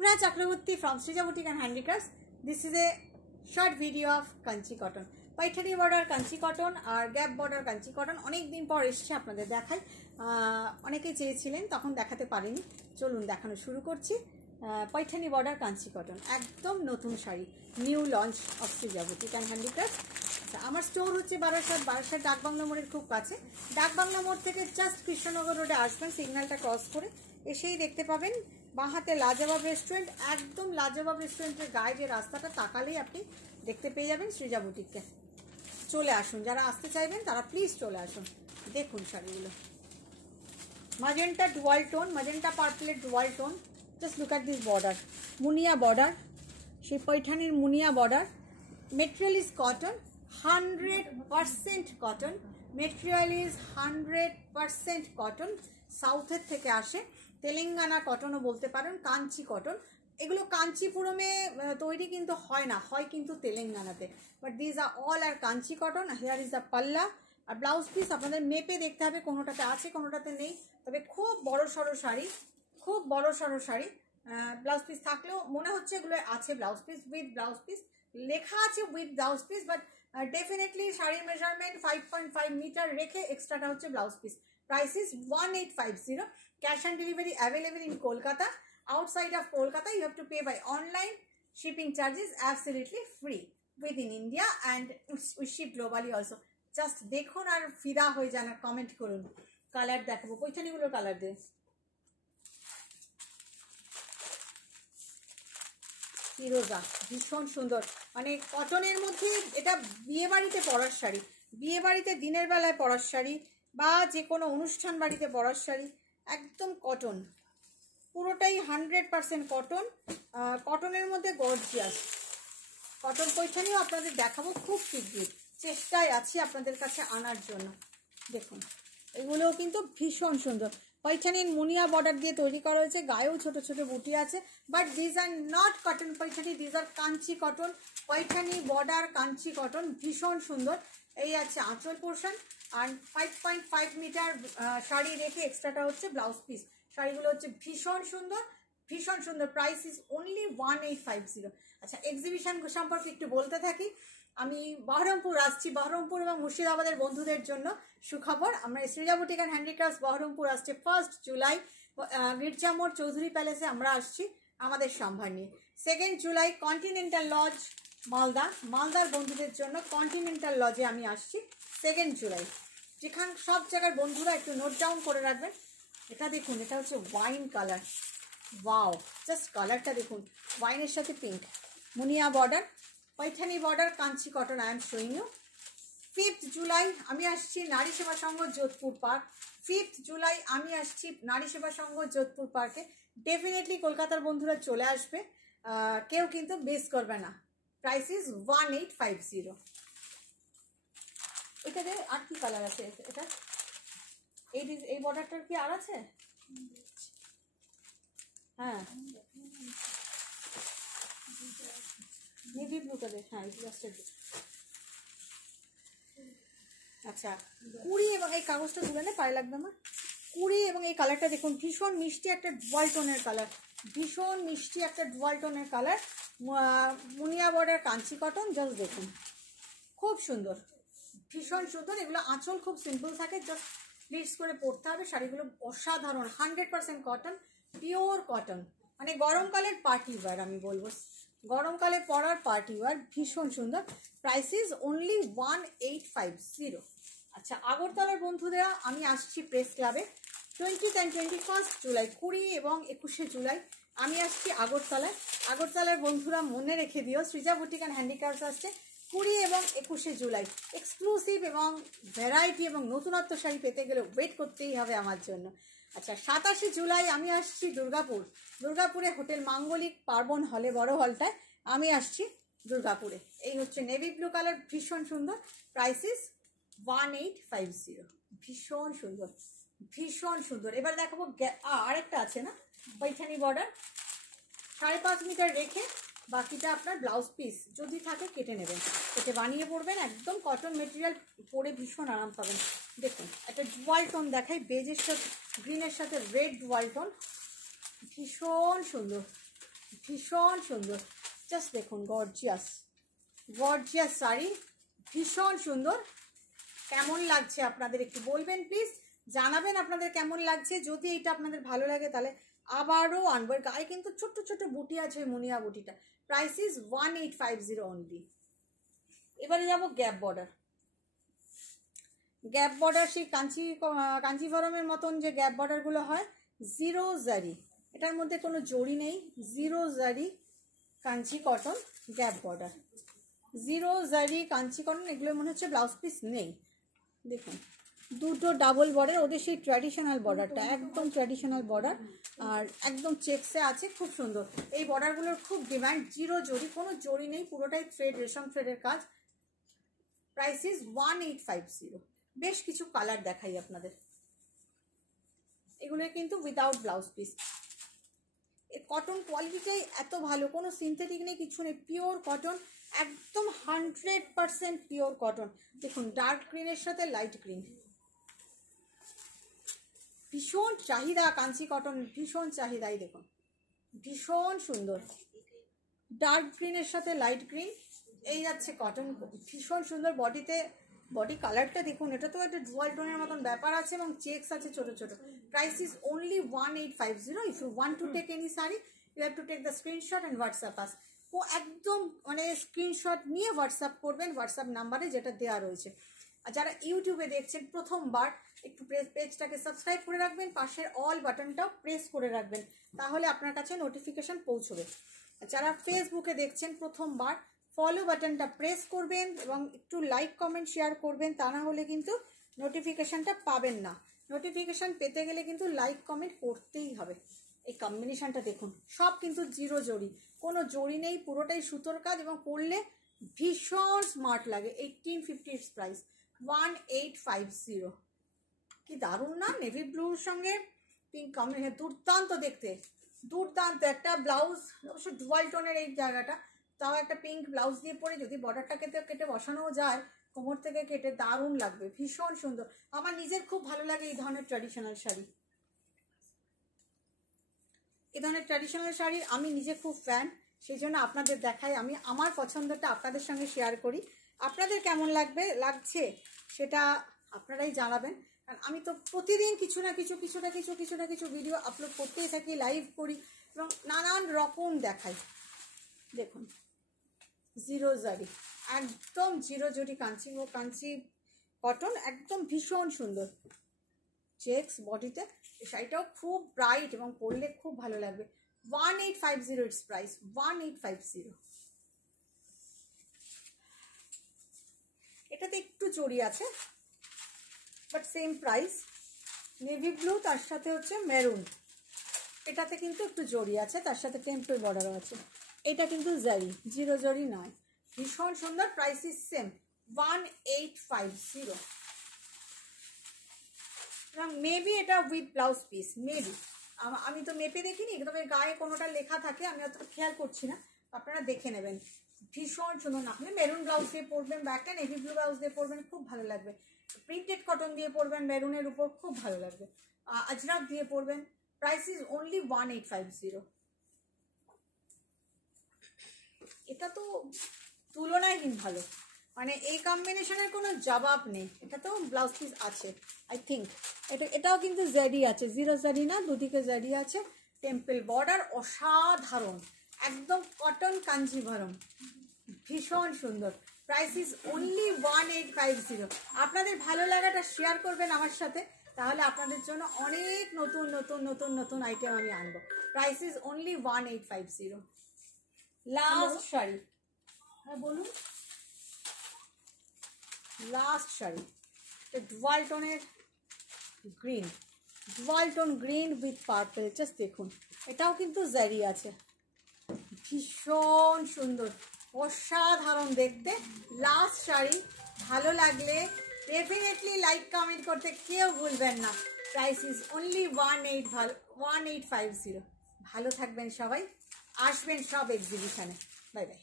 Shubhra Chakraborty from Srija Boutique and Handicrafts. This is a short video of Kanchi cotton. Paithani border Kanchi cotton আর gap border Kanchi cotton অনেক দিন পর এসেছে, আপনাদের দেখাই। অনেকে চেয়েছিলেন, তখন দেখাতে পারিনি। চলুন দেখানো শুরু করছি। পাইঠানি বর্ডার কাঞ্চি কটন একদম নতুন sari, new launch of Srija Boutique and Handicrafts। আমার স্টোর হচ্ছে বারাসাত ডাকবাংলা মোড়ের খুব কাছে। ডাকবাংলা মোড় থেকে জাস্ট কৃষ্ণনগর রোডে আসবেন, সিগন্যালটা ক্রস করে এসেই দেখতে পাবেন বাঁ হাতে লাজবাব রেস্টুরেন্ট। একদম লাজবাব রেস্টুরেন্টের গায়ে যে রাস্তাটা তাকালেই আপনি দেখতে পেয়ে যাবেন Srija Boutique-কে। চলে আসুন, যারা আসতে চাইবেন তারা প্লিজ চলে আসুন। দেখুন শাড়িগুলো, ম্যাজেন্টা ডুয়াল টোন, ম্যাজেন্টা পার্পলের dual tone. Just look at this border, মুনিয়া বর্ডার, সেই পৈঠানির মুনিয়া border. Material is cotton, 100% cotton. Material is 100% cotton. সাউথের থেকে আসে, তেলেঙ্গানা কটনও বলতে পারেন, কাঞ্চি কটন। এগুলো কাঞ্চিপুরমে তৈরি কিন্তু হয় না, হয় কিন্তু তেলেঙ্গানাতে। But these are all are Kanchi cotton. Here is the পাল্লা। আর ব্লাউজ পিস আপনাদের মেপে দেখতে হবে, কোনোটাতে আছে কোনোটাতে নেই। তবে খুব বড় সড়ো শাড়ি, খুব বড় সড়ো শাড়ি। ব্লাউজ পিস থাকলেও মনে হচ্ছে এগুলো আছে blouse piece, with blouse piece লেখা আছে with blouse piece. But definitely শাড়ির মেজারমেন্ট 5.5 মিটার রেখে এক্সট্রাটা হচ্ছে blouse piece. Price is 1850। Cash on delivery available in Kolkata. Outside of Kolkata, you have to pay by online. Shipping charges absolutely free within India, and we ship globally also. Just দেখুন আর ফিদা হয়ে যান, আর comment করুন। Colour দেখাবো, পৈঠানিগুলোর colour দিয়ে। ফিরোজা ভীষণ সুন্দর, মানে কটনের মধ্যে এটা বিয়ে বাড়িতে পরার শাড়ি, বিয়ে বাড়িতে দিনের বেলায় পরার শাড়ি, বা যে কোনো অনুষ্ঠান বাড়িতে পরার শাড়ি। একদম কটন, পুরোটাই 100% কটন। কটনের মধ্যে গর্জিয়াস কটন পৈঠানিও আপনাদের দেখাবো খুব শীঘ্রই। চেষ্টায় আছি আপনাদের কাছে আনার জন্য। দেখুন এগুলোও কিন্তু ভীষণ সুন্দর। পৈঠানির মুনিয়া বর্ডার দিয়ে তৈরি করা হয়েছে, গায়েও ছোট ছোট বুটি আছে। But these are not cotton Paithani, these are Kanchi cotton. Paithani border Kanchi cotton, ভীষণ সুন্দর। এই আছে আঁচল পোর্শন, আর 5.5 মিটার শাড়ি রেখে এক্সট্রাটা হচ্ছে ব্লাউজ পিস। শাড়িগুলো হচ্ছে ভীষণ সুন্দর, ভীষণ সুন্দর। Price is only 1850। আচ্ছা, এক্সিবিশন সম্পর্কে একটু বলতে থাকি। আমি বহরমপুর আসছি, বহরমপুর এবং মুর্শিদাবাদের বন্ধুদের জন্য সুখবর। আমরা Srija Boutique and Handicrafts Baharampur আসছে 1 জুলাই। গির্জামোড় চৌধুরী প্যালেসে আমরা আসছি আমাদের সম্ভার নিয়ে। 2 জুলাই কন্টিনেন্টাল লজ মালদা, মালদার বন্ধুদের জন্য কন্টিনেন্টাল লজে আমি আসছি 2 জুলাই। যেখানে সব জায়গার বন্ধুরা একটু নোট ডাউন করে রাখবেন। এটা দেখুন, এটা হচ্ছে ওয়াইন কালার। ওয়াও, জাস্ট কালারটা দেখুন, ওয়াইনের সাথে pink. Muniya border, Paithani border, Kanchi cotton. I am showing you. 5 July আমি আসছি নারী সেবা সংঘ যোধপুর পার্ক। 5 জুলাই আমি আসছি নারী সেবা সংঘ যোধপুর পার্কে। ডেফিনেটলি কলকাতার বন্ধুরা চলে আসবে, কেউ কিন্তু মিস করবে না। Price is 1850। এটাতে আর কি কালার আছে? এটা এই বর্ডারটার কি আর আছে? হ্যাঁ, নেভি ব্লু কালার। হ্যাঁ, আচ্ছা, কুড়ি এবং এই কাগজটা তুলে নে, পায়ে লাগবে আমার। কুড়ি এবং এই কালারটা দেখুন, ভীষণ মিষ্টি একটা ডুয়াল টোনের কালার, ভীষণ মিষ্টি একটা ডুয়াল টোনের কালার। মুনিয়া বর্ডার কাঞ্চি কটন। জাস্ট দেখুন, খুব সুন্দর, ভীষণ সুন্দর। এগুলো আঁচল খুব সিম্পল থাকে, জাস্ট প্লিজ করে পরতে হবে। শাড়িগুলো অসাধারণ, 100% কটন, পিওর কটন। মানে গরমকালের পার্টি ওয়্যার, আমি বলবো গরমকালে পরার পার্টি ওয়্যার, ভীষণ সুন্দর। Price is only 1850। আচ্ছা, আগরতলার বন্ধুরা আমি আসছি প্রেস ক্লাবে 20 and 21 জুলাই, 20 এবং 21 জুলাই আমি আসছি আগরতলায়। আগরতলার বন্ধুরা মনে রেখে দিও, Srija Boutique and Handicrafts আসছে 20 এবং 21 জুলাই। এক্সক্লুসিভ এবং ভ্যারাইটি এবং নতুনত্ব শাড়ি পেতে গেলে ওয়েট করতেই হবে আমার জন্য। আচ্ছা, 27 জুলাই আমি আসছি দুর্গাপুর। দুর্গাপুরে হোটেল মাঙ্গলিক পার্বণ হলে, বড় হলটায় আমি আসছি দুর্গাপুরে। এই হচ্ছে নেভি ব্লু কালার, ভীষণ সুন্দর। Price is 1850। ভীষণ সুন্দর, ভীষণ সুন্দর। এবার দেখাবো আরেকটা আছে না, পৈঠানি বর্ডার 5.5 মিটার রেখে, বাকিটা আপনার ব্লাউজ পিস যদি থাকে কেটে নেবেন, কেটে বানিয়ে পরবেন। একদম কটন মেটেরিয়াল, পরে ভীষণ আরাম পাবেন। দেখুন একটা ডুয়াল টোন দেখাই, বেজের সাথে গ্রিনের সাথে রেড ডুয়াল টোন, ভীষণ সুন্দর। ভীষণ সুন্দর, জাস্ট দেখুন, গর্জিয়াস গর্জিয়াস শাড়ি, ভীষণ সুন্দর। কেমন লাগছে আপনাদের একটু বলবেন প্লিজ, জানাবেন আপনাদের কেমন লাগছে। যদি এটা আপনাদের ভালো লাগে তাহলে আবারও আনবো। গায়ে কিন্তু ছোট্ট ছোট্ট বুটি আছে, মুনিয়া বুটিটা। Price is 1850 only. এবারে যাব গ্যাপ বর্ডার। গ্যাপ বর্ডার সেই কাঞ্চিভরমের মতন যে গ্যাপ বর্ডারগুলো হয়, জিরো জারি, এটার মধ্যে কোনো জড়ি নেই, জিরো জারি Kanchi cotton gap border, zero জারি কাঞ্চি কটন। এগুলো মনে হচ্ছে ব্লাউজ পিস নেই, দেখুন দুটো ডাবল বর্ডার, ওদের সেই ট্র্যাডিশনাল বর্ডারটা, একদম ট্র্যাডিশনাল বর্ডার, আর একদম চেকসে আছে, খুব সুন্দর। এই বর্ডারগুলোর খুব ডিমান্ড, জিরো জড়ি, কোনো জড়ি নেই, পুরোটাই থ্রেড, রেশম থ্রেডের কাজ। Price is 1850। বেশ কিছু কালার দেখাই আপনাদের, এগুলো কিন্তু উইদাউট ব্লাউজ পিস। এই কটন কোয়ালিটিটাই এত ভালো, কোনো সিনথেটিক নেই, কিছু নেই, পিওর কটন, একদম 100% পিওর কটন। দেখুন ডার্ক গ্রিনের সাথে লাইট গ্রিন, ভীষণ চাহিদা কাঞ্চি কটন, ভীষণ চাহিদাই, দেখুন ভীষণ সুন্দর। ডার্ক গ্রিনের সাথে লাইট গ্রিন, এই যাচ্ছে কটন, ভীষণ সুন্দর। বডি কালারটা দেখুন, এটা তো একটা ডুয়াল টোনের মতন ব্যাপার আছে এবং চেকস আছে ছোট ছোট। Price is only 1850। If you want to take any sari, you have to take the screenshot and WhatsApp us. ও একদম মানে স্ক্রিনশট নিয়ে হোয়াটসঅ্যাপ করবেন, হোয়াটসঅ্যাপ নাম্বারে যেটা দেওয়া রয়েছে। আর যারা ইউটিউবে দেখছেন প্রথমবার, একটু পেজটাকে সাবস্ক্রাইব করে রাখবেন, পাশের অল বাটনটাও প্রেস করে রাখবেন, তাহলে আপনার কাছে নোটিফিকেশান পৌঁছবে। যারা ফেসবুকে দেখছেন প্রথমবার, ফলো বাটনটা প্রেস করবেন এবং একটু লাইক কমেন্ট শেয়ার করবেন, তা না হলে কিন্তু নোটিফিকেশানটা পাবেন না। নোটিফিকেশান পেতে গেলে কিন্তু লাইক কমেন্ট করতেই হবে। এই কম্বিনেশানটা দেখুন, সব কিন্তু জিরো জড়ি, কোনো জড়ি নেই, পুরোটাই সুতোর কাজ এবং পরলে ভীষণ স্মার্ট লাগে। 1850 প্রাইস, 1850। কি দারুণ না, নেভি ব্লুর সঙ্গে পিঙ্ক কম্বিনেশন, দুর্দান্ত দেখতে, দুর্দান্ত। একটা ব্লাউজ, অবশ্য ডুয়াল টোনের এই জায়গাটা, তাও একটা পিঙ্ক ব্লাউজ দিয়ে পরে যদি বর্ডারটা কেটে বসানো যায়, কোমর থেকে কেটে, দারুণ লাগবে, ভীষণ সুন্দর। আমার নিজের খুব ভালো লাগে এই ধরনের ট্র্যাডিশনাল শাড়ি, এই ধরনের ট্র্যাডিশনাল শাড়ির আমি নিজে খুব ফ্যান, সেই জন্য আপনাদের দেখাই, আমি আমার পছন্দটা আপনাদের সঙ্গে শেয়ার করি। আপনাদের কেমন লাগছে সেটা আপনারাই জানাবেন, কারণ আমি তো প্রতিদিন কিছু না কিছু ভিডিও আপলোড করতেই থাকি, লাইভ করি এবং নানান রকম দেখাই। দেখুন জিরো জারি, একদম জিরো জরি কাঞ্চি কটন, একদম ভীষণ সুন্দর চেকস বডিতে। এই শাড়িটাও খুব ব্রাইট এবং পরলে খুব ভালো লাগবে। 1850 ইটস প্রাইস, 1850। এটাতে একটু জড়ি আছে but same price, navy blue, তার সাথে হচ্ছে মেরুন, এটাতে কিন্তু একটু জড়ি আছে, তার সাথে টেম্পল বর্ডারও আছে। এটা কিন্তু জারি, জিরো জরি নয়, ভীষণ সুন্দর। Price is same, 1850। মেবি এটা উইথ ব্লাউজ পিস, মেবি, আমি তো মেপে দেখিনি, তবে গায়ে কোনোটা লেখা থাকে, আমি অতটা খেয়াল করছি না, আপনারা দেখে নেবেন। ভীষণ সুন্দর, না হলে মেরুন ব্লাউজ দিয়ে পরবেন বা একটা নেভি ব্লু ব্লাউজ দিয়ে পরবেন, খুব ভালো লাগবে। প্রিন্টেড কটন দিয়ে পরবেন মেরুনের উপর, খুব ভালো লাগবে। আজরাক দিয়ে পরবেন। Price is only 1850। এটা তো তুলনাহীন ভালো, মানে এই কম্বিনেশনের কোনো জবাব নেই। এটা তো ব্লাউজ পিস আছে আই থিঙ্ক, এটাও কিন্তু জারি আছে, জিরো জারি না, দুদিকে জারি আছে, টেম্পল বর্ডার, অসাধারণ, একদম কটন কাঞ্জিভরম, ভীষণ সুন্দর। Price is only 1850। আপনাদের ভালো লাগাটা শেয়ার করবেন আমার সাথে, তাহলে আপনাদের জন্য অনেক নতুন আইটেম আমি আনবো। Price is only 1850। Last sari, হ্যাঁ বলুন, লাস্ট শাড়ি, ডুয়াল টোনের green, dual tone green with purple, just দেখুন, এটাও কিন্তু জারি আছে, ভীষণ সুন্দর, অসাধারণ দেখতে। লাস্ট শাড়ি, ভালো লাগলে ডেফিনেটলি লাইক কমেন্ট করতে কেউ ভুলবেন না। Price is only 1850। ভালো থাকবেন সবাই, আসবেন সব এক্সিবিশনে। Bye bye.